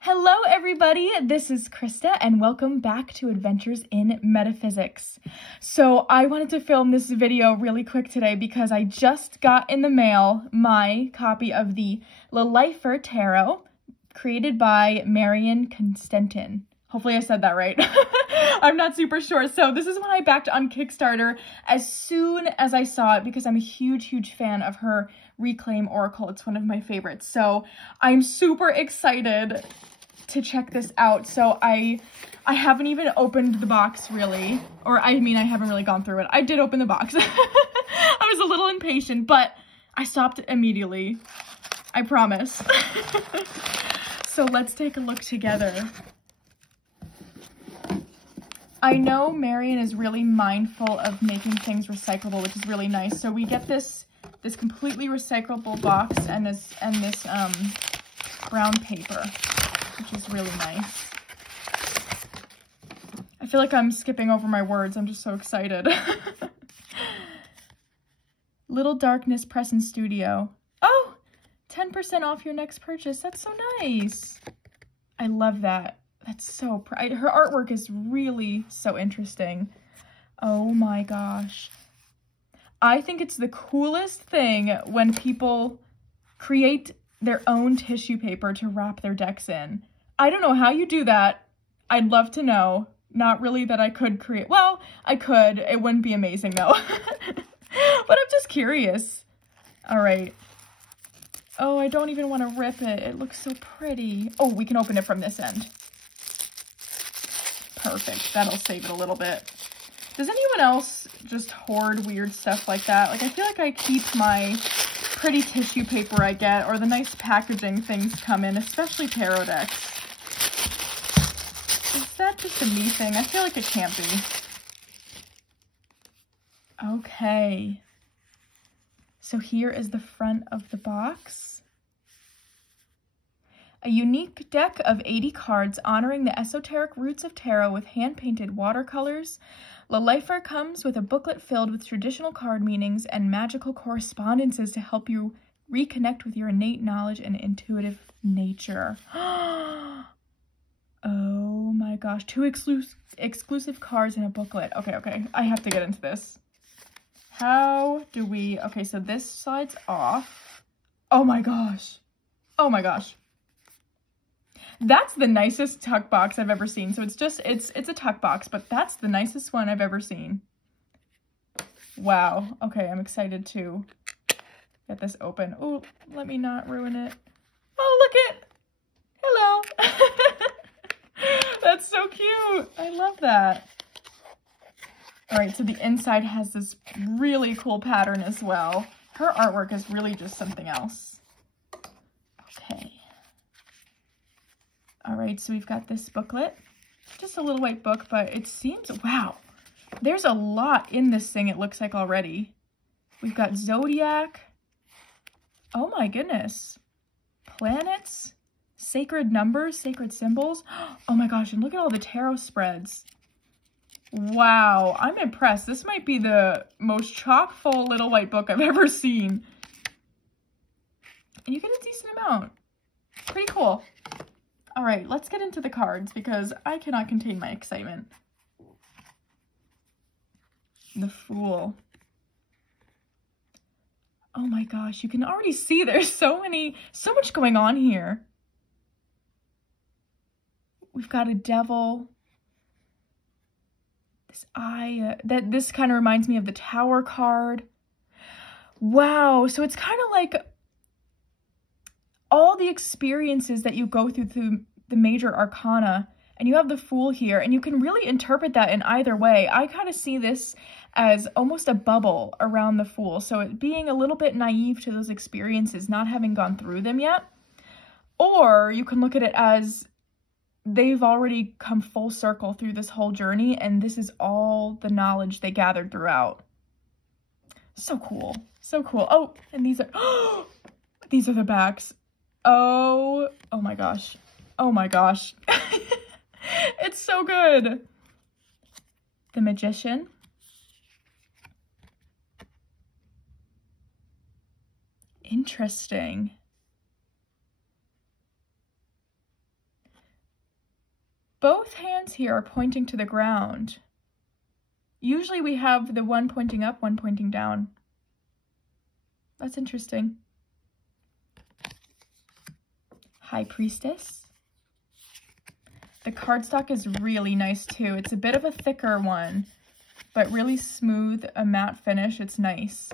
Hello everybody, this is Krista and welcome back to Adventures in Metaphysics. So I wanted to film this video really quick today because I just got in the mail my copy of the Lilifer Tarot created by Marion Constantin. Hopefully I said that right. I'm not super sure. So this is one I backed on Kickstarter as soon as I saw it because I'm a huge fan of her Reclaim Oracle. It's one of my favorites. So I'm super excited to check this out. So I haven't even opened the box really, or I mean I haven't really gone through it. I did open the box. I was a little impatient, but I stopped immediately. I promise. So let's take a look together. I know Marion is really mindful of making things recyclable, which is really nice. So we get this completely recyclable box and this brown paper, which is really nice. I feel like I'm skipping over my words. I'm just so excited. Little Darkness Press and Studio. Oh, 10% off your next purchase. That's so nice. I love that. That's so pretty. Her artwork is really so interesting. Oh my gosh. I think it's the coolest thing when people create their own tissue paper to wrap their decks in. I don't know how you do that. I'd love to know. Not really that I could create. Well, I could. It wouldn't be amazing though. But I'm just curious. All right. Oh, I don't even want to rip it. It looks so pretty. Oh, we can open it from this end. Perfect. That'll save it a little bit. Does anyone else just hoard weird stuff like that? Like, I feel like I keep my pretty tissue paper I get, or the nice packaging things come in, especially tarot decks. Is that just a me thing? I feel like it can't be. Okay. So here is the front of the box. A unique deck of 80 cards honoring the esoteric roots of tarot with hand-painted watercolors. Lilifer comes with a booklet filled with traditional card meanings and magical correspondences to help you reconnect with your innate knowledge and intuitive nature. Oh my gosh, 2 exclusive cards in a booklet. Okay, I have to get into this. How do we... Okay, so this slides off. Oh my gosh. Oh my gosh. That's the nicest tuck box I've ever seen. So it's a tuck box, but that's the nicest one I've ever seen. Wow. Okay, I'm excited to get this open. Oh, let me not ruin it. Oh, look it. Hello. That's so cute. I love that. All right, so the inside has this really cool pattern as well. Her artwork is really just something else. Okay. All right, so we've got this booklet, just a little white book, but it seems, wow, there's a lot in this thing, it looks like already. We've got zodiac. Oh my goodness. Planets, sacred numbers, sacred symbols. Oh my gosh, and look at all the tarot spreads. Wow, I'm impressed. This might be the most chock full little white book I've ever seen. And you get a decent amount. Pretty cool. All right, let's get into the cards because I cannot contain my excitement. The Fool. Oh my gosh, you can already see there's so much going on here. We've got a devil. This eye, this kind of reminds me of the Tower card. Wow, so it's kind of like all the experiences that you go through the major arcana, and you have the Fool here, and you can really interpret that in either way. I kind of see this as almost a bubble around the Fool, so it being a little bit naive to those experiences, not having gone through them yet. Or you can look at it as they've already come full circle through this whole journey, and this is all the knowledge they gathered throughout. So cool. So cool. Oh, and these are, these are the backs. Oh my gosh. Oh my gosh. It's so good. The Magician. Interesting. Both hands here are pointing to the ground. Usually we have the one pointing up, one pointing down. That's interesting. High Priestess. The cardstock is really nice too. It's a bit of a thicker one, but really smooth, a matte finish. It's nice.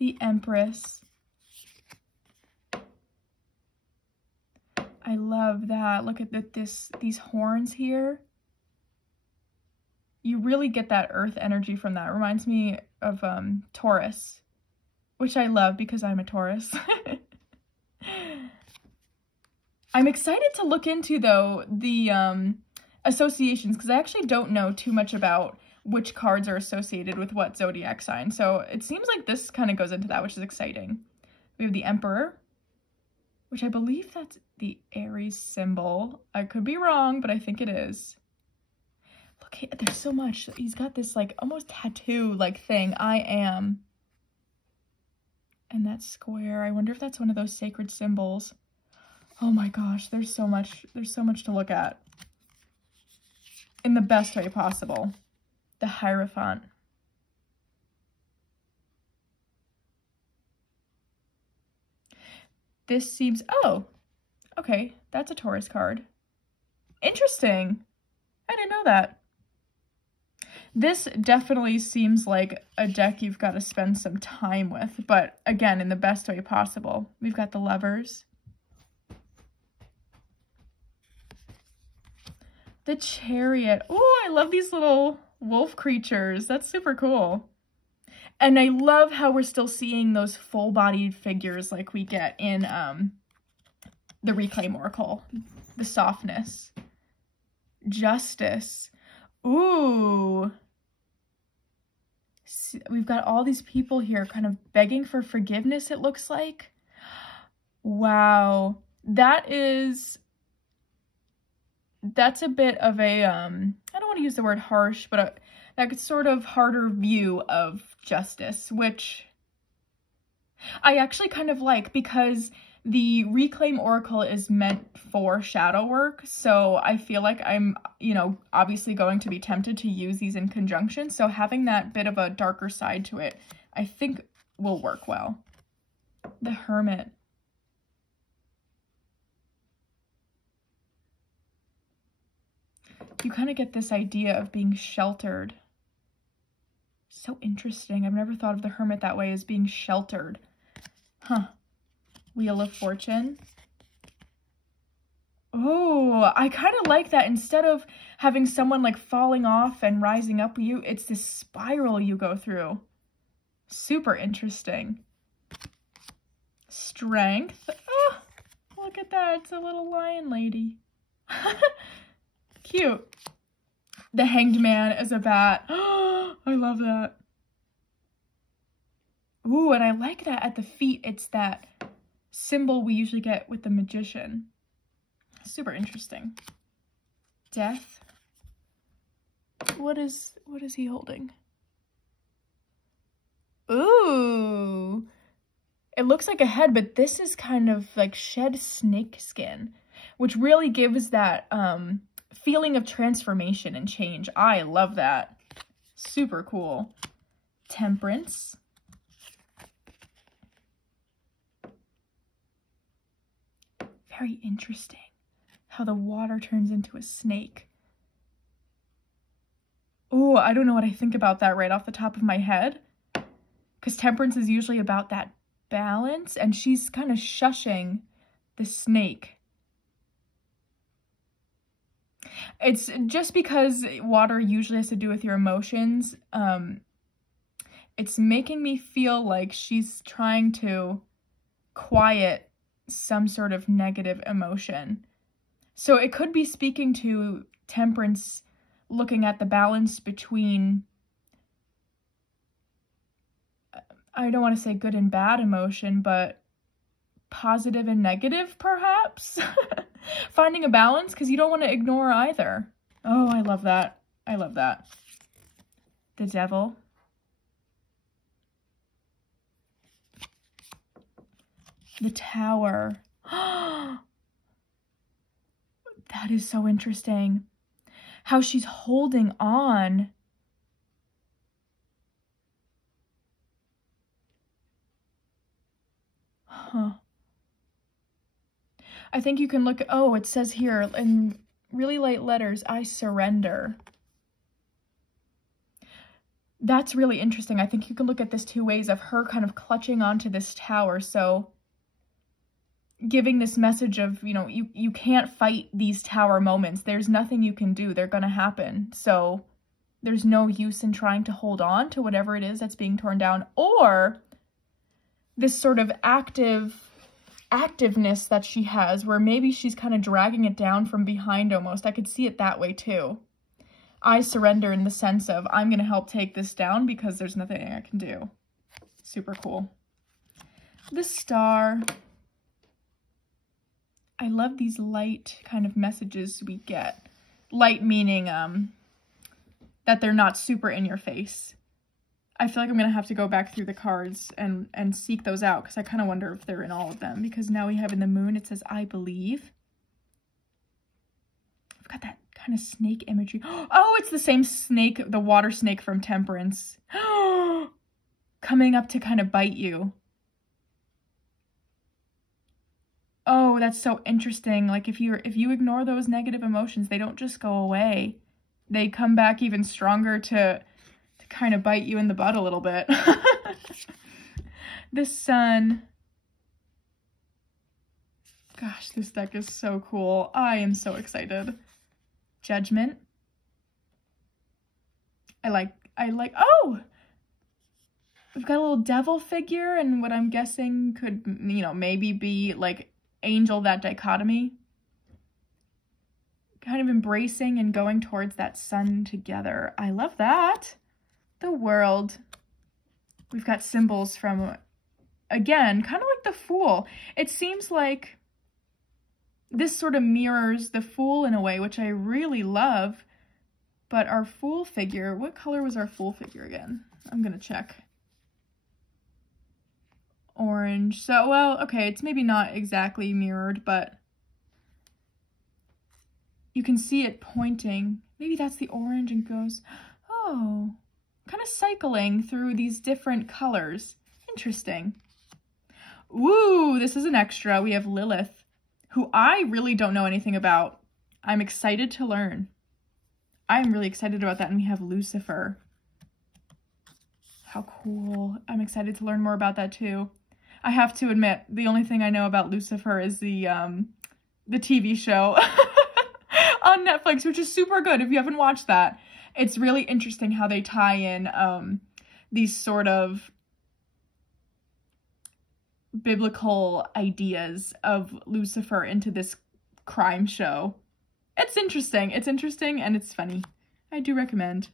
The Empress. I love that. Look at these horns here. You really get that earth energy from that. It reminds me of Taurus, which I love because I'm a Taurus. I'm excited to look into, though, the associations, because I actually don't know too much about which cards are associated with what zodiac sign. So it seems like this kind of goes into that, which is exciting. We have the Emperor, which I believe that's the Aries symbol. I could be wrong, but I think it is. Look, there's so much. He's got this like almost tattoo like thing. I am. And that square. I wonder if that's one of those sacred symbols. Oh my gosh, there's so much to look at. In the best way possible. The Hierophant. This seems, oh, okay, that's a Taurus card. Interesting. I didn't know that. This definitely seems like a deck you've got to spend some time with, but again, in the best way possible. We've got the Lovers. The Chariot. Oh, I love these little wolf creatures. That's super cool. And I love how we're still seeing those full-bodied figures like we get in the Reclaim Oracle. The softness. Justice. Ooh. We've got all these people here kind of begging for forgiveness, it looks like. Wow. That's a bit of a, I don't want to use the word harsh, but that sort of harder view of justice, which I actually kind of like because the Reclaim Oracle is meant for shadow work. So I feel like I'm, obviously going to be tempted to use these in conjunction. So having that bit of a darker side to it, I think will work well. The Hermit. You kind of get this idea of being sheltered. So interesting. I've never thought of the Hermit that way, as being sheltered. Huh. Wheel of Fortune. Oh, I kind of like that. Instead of having someone like falling off and rising up you, it's this spiral you go through. Super interesting. Strength. Oh, look at that. It's a little lion lady. Cute. The Hanged Man as a bat. Oh, I love that. Ooh, and I like that at the feet, it's that symbol we usually get with the Magician. Super interesting. Death. What is he holding? Ooh. It looks like a head, but this is kind of like shed snake skin, which really gives that feeling of transformation and change. I love that. Super cool. Temperance. Very interesting how the water turns into a snake. Oh, I don't know what I think about that right off the top of my head. Because Temperance is usually about that balance, and she's kind of shushing the snake. It's just because water usually has to do with your emotions. It's making me feel like she's trying to quiet some sort of negative emotion. So it could be speaking to Temperance, looking at the balance between, I don't want to say good and bad emotion, but positive and negative, perhaps? Finding a balance, because you don't want to ignore either. Oh, I love that. I love that. The Devil. The Tower. That is so interesting. How she's holding on. Huh. I think you can look, oh, it says here in really light letters, I surrender. That's really interesting. I think you can look at this two ways of her kind of clutching onto this tower. So giving this message of, you know, you can't fight these tower moments. There's nothing you can do. They're going to happen. So there's no use in trying to hold on to whatever it is that's being torn down. Or this sort of activeness that she has, where maybe she's kind of dragging it down from behind almost. I could see it that way too. I surrender in the sense of I'm going to help take this down because there's nothing I can do. Super cool. The Star. I love these light kind of messages we get. Light meaning that they're not super in your face. I feel like I'm going to have to go back through the cards and seek those out because I kind of wonder if they're in all of them, because now we have in the Moon, it says, I believe. I've got that kind of snake imagery. Oh, it's the same snake, the water snake from Temperance. Coming up to kind of bite you. Oh, that's so interesting. Like if you ignore those negative emotions, they don't just go away. They come back even stronger to kind of bite you in the butt a little bit. The Sun. Gosh, this deck is so cool. I am so excited. Judgment. I like, oh! We've got a little devil figure and what I'm guessing could, you know, maybe be like angel, that dichotomy. Kind of embracing and going towards that sun together. I love that. The World. We've got symbols from, again, kind of like the Fool. It seems like this sort of mirrors the Fool in a way, which I really love. But our Fool figure, what color was our Fool figure again? I'm gonna check. Orange. So, well, okay, it's maybe not exactly mirrored, but you can see it pointing. Maybe that's the orange and goes, oh, kind of cycling through these different colors. Interesting. Woo, this is an extra. We have Lilith, who I really don't know anything about. I'm excited to learn. I'm really excited about that. And we have Lucifer. How cool. I'm excited to learn more about that too. I have to admit, the only thing I know about Lucifer is the TV show on Netflix, which is super good if you haven't watched that. It's really interesting how they tie in these sort of biblical ideas of Lucifer into this crime show. It's interesting. It's interesting and it's funny. I do recommend.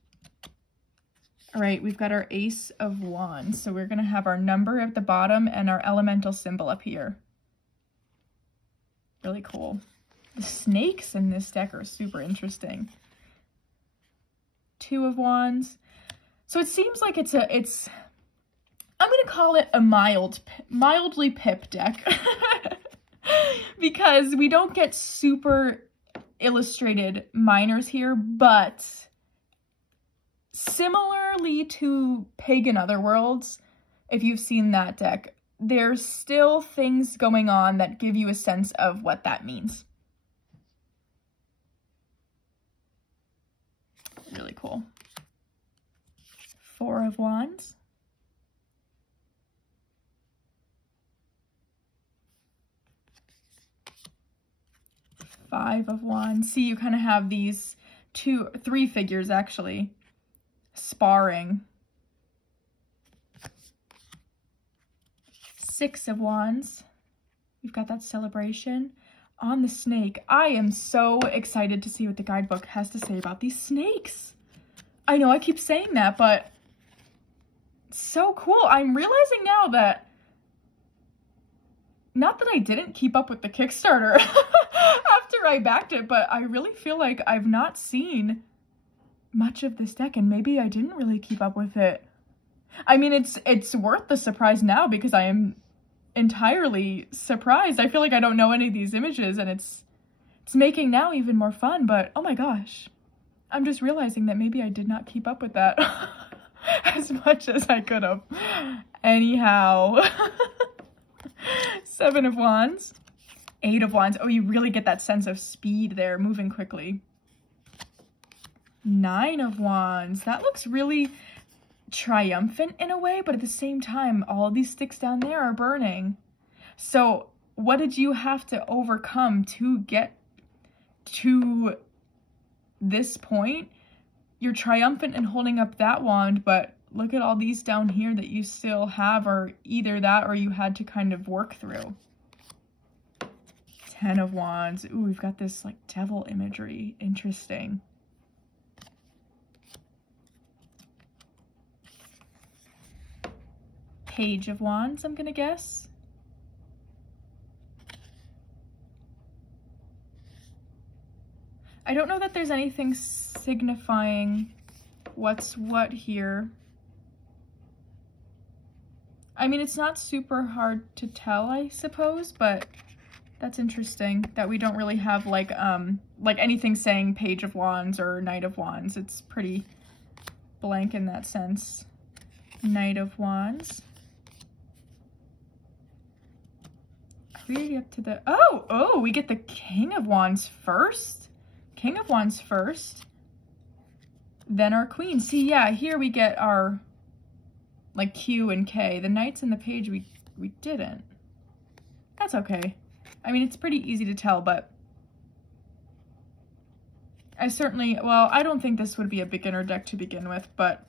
All right, we've got our Ace of Wands. So we're going to have our number at the bottom and our elemental symbol up here. Really cool. The snakes in this deck are super interesting. Two of Wands. So it seems like I'm going to call it a mildly pip deck. Because we don't get super illustrated minors here, but similarly to Pagan Otherworlds, if you've seen that deck, there's still things going on that give you a sense of what that means. Really cool. Four of Wands. Five of Wands. See, you kind of have these three figures actually sparring. Six of Wands. We've got that celebration. On the snake, I am so excited to see what the guidebook has to say about these snakes. I know I keep saying that, but it's so cool. I'm realizing now that, not that I didn't keep up with the Kickstarter after I backed it, but I really feel like I've not seen much of this deck, and maybe I didn't really keep up with it. I mean, it's worth the surprise now because I am entirely surprised. I feel like I don't know any of these images, and it's making now even more fun, but oh my gosh. I'm just realizing that maybe I did not keep up with that as much as I could have. Anyhow, 7 of Wands, 8 of Wands. Oh, you really get that sense of speed there, moving quickly. 9 of Wands. That looks really triumphant in a way, but at the same time, all these sticks down there are burning. So what did you have to overcome to get to this point? You're triumphant in holding up that wand, but look at all these down here that you still have, or either that or you had to kind of work through. 10 of Wands. Ooh, we've got this like devil imagery. Interesting. Page of Wands, I'm gonna guess. I don't know that there's anything signifying what's what here. I mean, it's not super hard to tell, I suppose, but that's interesting that we don't really have like anything saying Page of Wands or Knight of Wands. It's pretty blank in that sense. Knight of Wands. Are we already up to the, oh, we get the King of Wands first? King of Wands first, then our Queen. See, yeah, here we get our, like, Q and K. The Knights and the Page, we didn't. That's okay. I mean, it's pretty easy to tell, but I certainly, well, I don't think this would be a beginner deck to begin with, but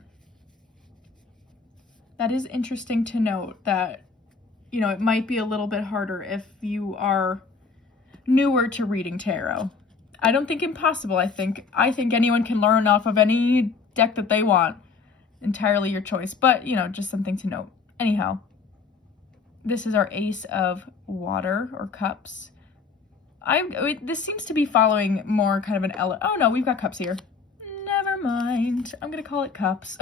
that is interesting to note that, you know, it might be a little bit harder if you are newer to reading tarot. I don't think impossible. I think anyone can learn off of any deck that they want. Entirely your choice, but you know, just something to note. Anyhow, this is our Ace of Water or Cups. This seems to be following more kind of an oh no, we've got Cups here. Never mind. I'm gonna call it Cups.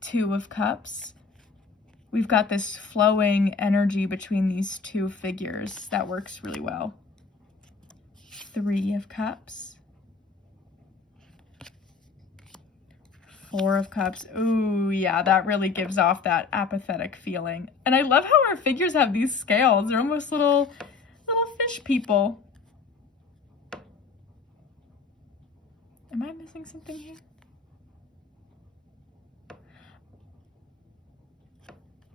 2 of Cups. We've got this flowing energy between these two figures that works really well. 3 of Cups. 4 of Cups. Ooh, yeah, that really gives off that apathetic feeling. And I love how our figures have these scales. They're almost little fish people. Am I missing something here?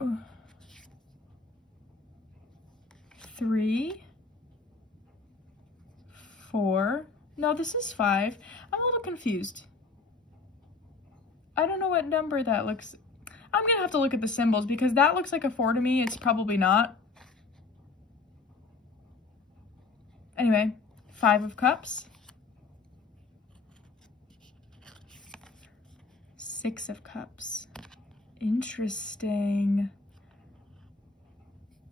Ooh. 3. 4. No, this is 5. I'm a little confused. I don't know what number that looks. I'm gonna have to look at the symbols because that looks like a 4 to me. It's probably not. Anyway, 5 of Cups. 6 of Cups. Interesting.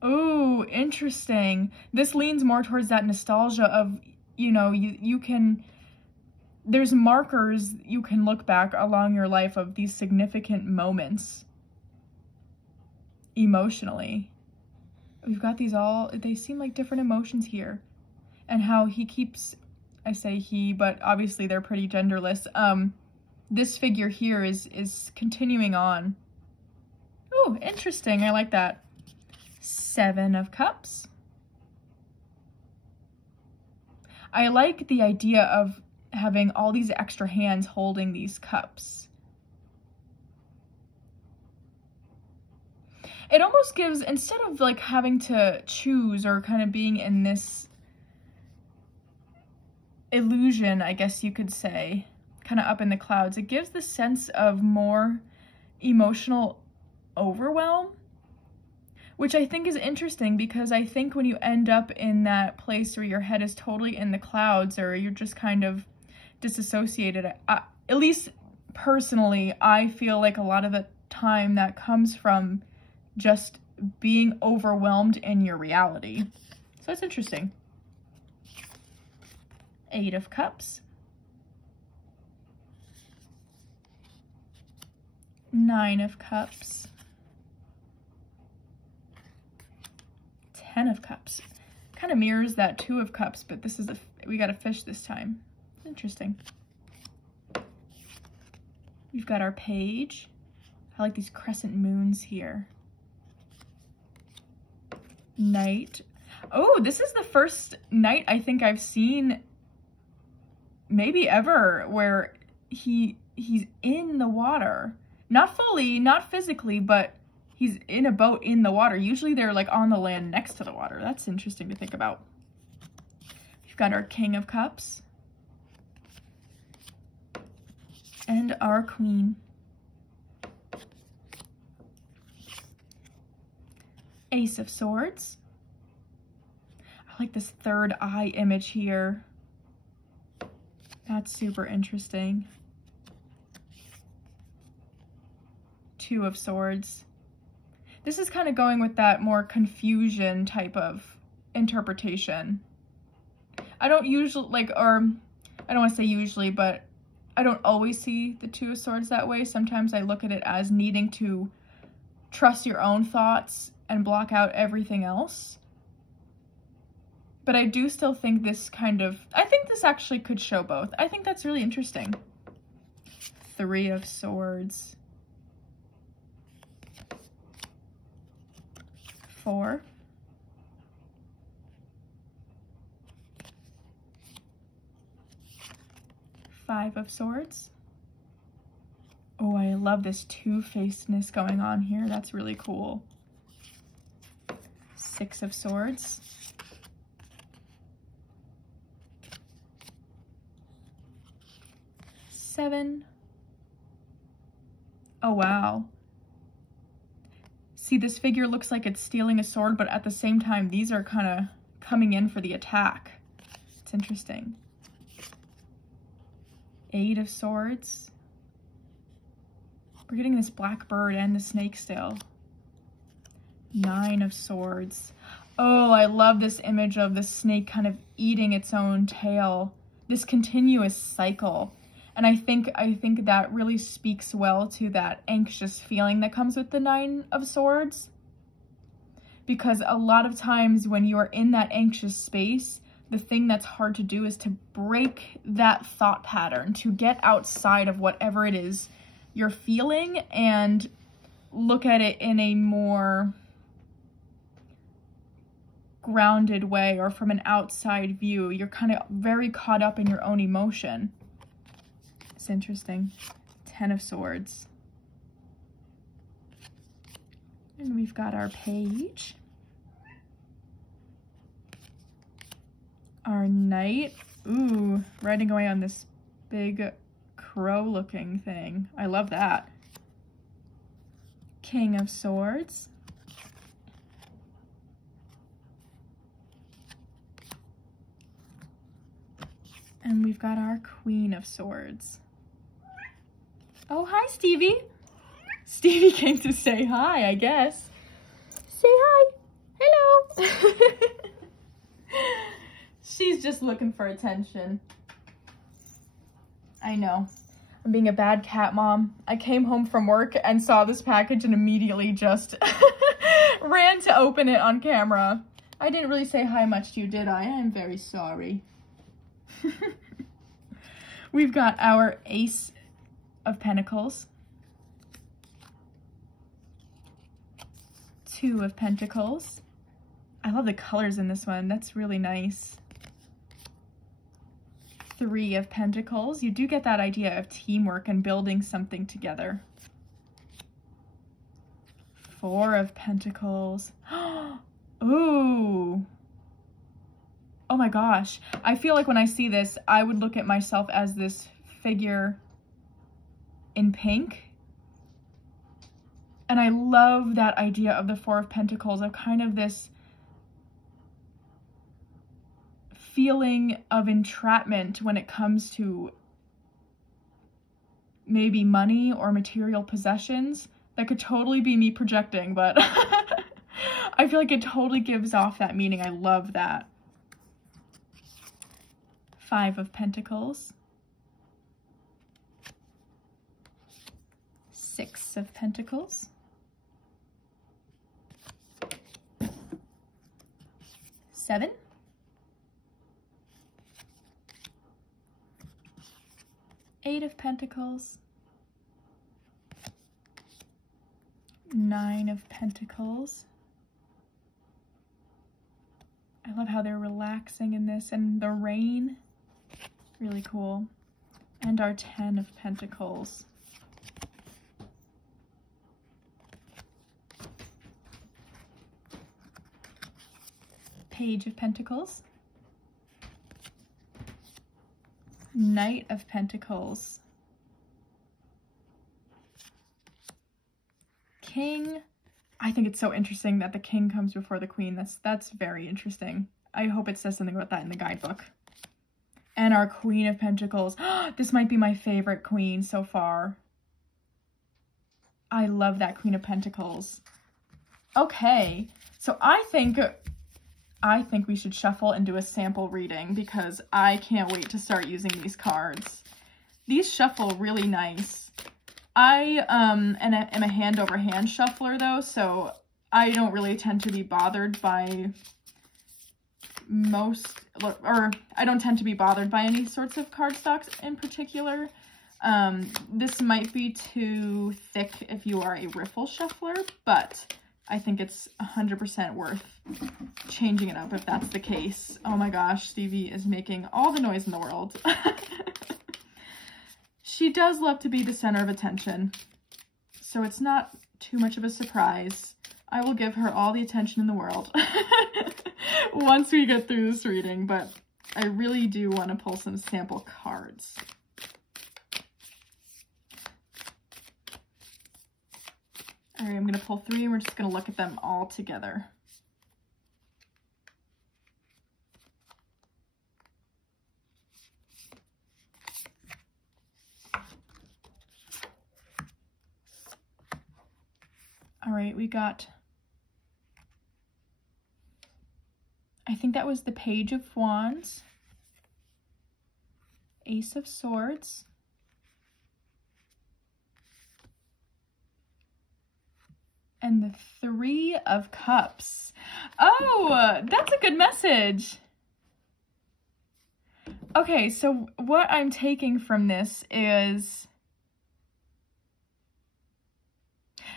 Oh, interesting. This leans more towards that nostalgia of, you know, you can, there's markers you can look back along your life of these significant moments emotionally. We've got these all, they seem like different emotions here. And how he keeps, I say he, but obviously they're pretty genderless. This figure here is continuing on. Oh, interesting. I like that. 7 of Cups. I like the idea of having all these extra hands holding these cups. It almost gives, instead of like having to choose or kind of being in this illusion, I guess you could say, kind of up in the clouds, it gives the sense of more emotional overwhelm, which I think is interesting because I think when you end up in that place where your head is totally in the clouds or you're just kind of disassociated, at least personally, I feel like a lot of the time that comes from just being overwhelmed in your reality. So that's interesting. 8 of Cups. 9 of Cups. Ten of Cups. Kind of mirrors that Two of Cups, but this is we got a fish this time. Interesting. We've got our Page. I like these crescent moons here. Knight. Oh, this is the first Knight I think I've seen maybe ever where he's in the water. Not fully, not physically, but he's in a boat in the water. Usually they're like on the land next to the water. That's interesting to think about. We've got our King of Cups. And our Queen. Ace of Swords. I like this third eye image here. That's super interesting. Two of Swords. This is kind of going with that more confusion type of interpretation. I don't usually, like, or I don't want to say usually, but I don't always see the Two of Swords that way. Sometimes I look at it as needing to trust your own thoughts and block out everything else. But I do still think this kind of, I think this actually could show both. I think that's really interesting. Three of Swords. Four. Five of Swords. Oh, I love this two-facedness going on here. That's really cool. Six of Swords. Seven. Oh, wow. See, this figure looks like it's stealing a sword, but at the same time, these are kind of coming in for the attack. It's interesting. Eight of Swords. We're getting this black bird and the snake still. Nine of Swords. Oh, I love this image of the snake kind of eating its own tail. This continuous cycle. And I think that really speaks well to that anxious feeling that comes with the Nine of Swords. Because a lot of times when you are in that anxious space, the thing that's hard to do is to break that thought pattern, to get outside of whatever it is you're feeling and look at it in a more grounded way or from an outside view. You're kind of very caught up in your own emotion. It's interesting. Ten of Swords. And we've got our Page. Our Knight. Ooh, riding away on this big crow-looking thing. I love that. King of Swords. And we've got our Queen of Swords. Oh, hi, Stevie. Stevie came to say hi, I guess. Say hi. Hello. She's just looking for attention. I know. I'm being a bad cat mom. I came home from work and saw this package and immediately just ran to open it on camera. I didn't really say hi much to you, did I? I'm very sorry. We've got our Ace of Pentacles. Two of Pentacles. I love the colors in this one. That's really nice. Three of Pentacles. You do get that idea of teamwork and building something together. Four of Pentacles. Ooh. Oh my gosh. I feel like when I see this, I would look at myself as this figure in pink. And I love that idea of the Four of Pentacles, of kind of this feeling of entrapment when it comes to maybe money or material possessions. That could totally be me projecting, but I feel like it totally gives off that meaning. I love that. Five of Pentacles. Six of Pentacles. 7, 8 of Pentacles, 9 of Pentacles. I love how they're relaxing in this, and the rain, really cool. And our 10 of Pentacles. Page of Pentacles. Knight of Pentacles. King. I think it's so interesting that the king comes before the queen. That's very interesting. I hope it says something about that in the guidebook. And our Queen of Pentacles. This might be my favorite queen so far. I love that Queen of Pentacles. Okay, so I think we should shuffle and do a sample reading because I can't wait to start using these cards. These shuffle really nice. I am a hand-over-hand shuffler though, so I don't really tend to be bothered by I don't tend to be bothered by any sorts of cardstocks in particular. This might be too thick if you are a riffle shuffler, but I think it's 100% worth changing it up if that's the case. Oh my gosh, Stevie is making all the noise in the world. She does love to be the center of attention, so it's not too much of a surprise. I will give her all the attention in the world once we get through this reading, but I really do want to pull some sample cards. All right, I'm going to pull 3 and we're just going to look at them all together. All right, we got, I think that was the Page of Wands, Ace of Swords, and the 3 of Cups. Oh, that's a good message. Okay, so what I'm taking from this is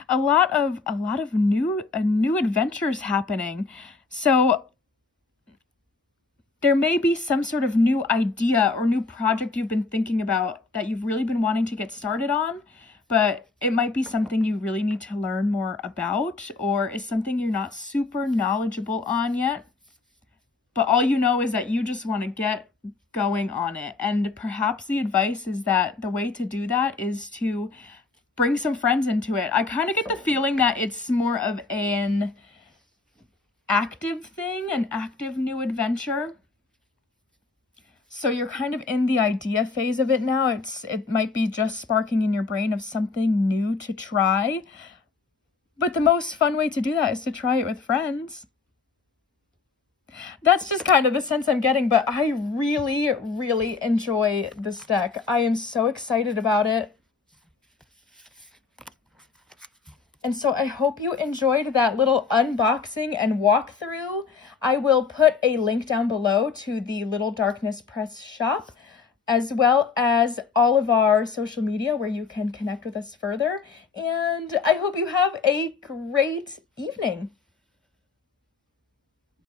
a lot of new adventures happening. So there may be some sort of new idea or new project you've been thinking about that you've really been wanting to get started on, but it might be something you really need to learn more about, or is something you're not super knowledgeable on yet, but all you know is that you just want to get going on it. And perhaps the advice is that the way to do that is to bring some friends into it. I kind of get the feeling that it's more of an active thing, an active new adventure. So you're kind of in the idea phase of it now. It might be just sparking in your brain of something new to try. But the most fun way to do that is to try it with friends. That's just kind of the sense I'm getting, but I really, really enjoy this deck. I am so excited about it. And so I hope you enjoyed that little unboxing and walkthrough. I will put a link down below to the Little Darkness Press shop, as well as all of our social media where you can connect with us further. And I hope you have a great evening.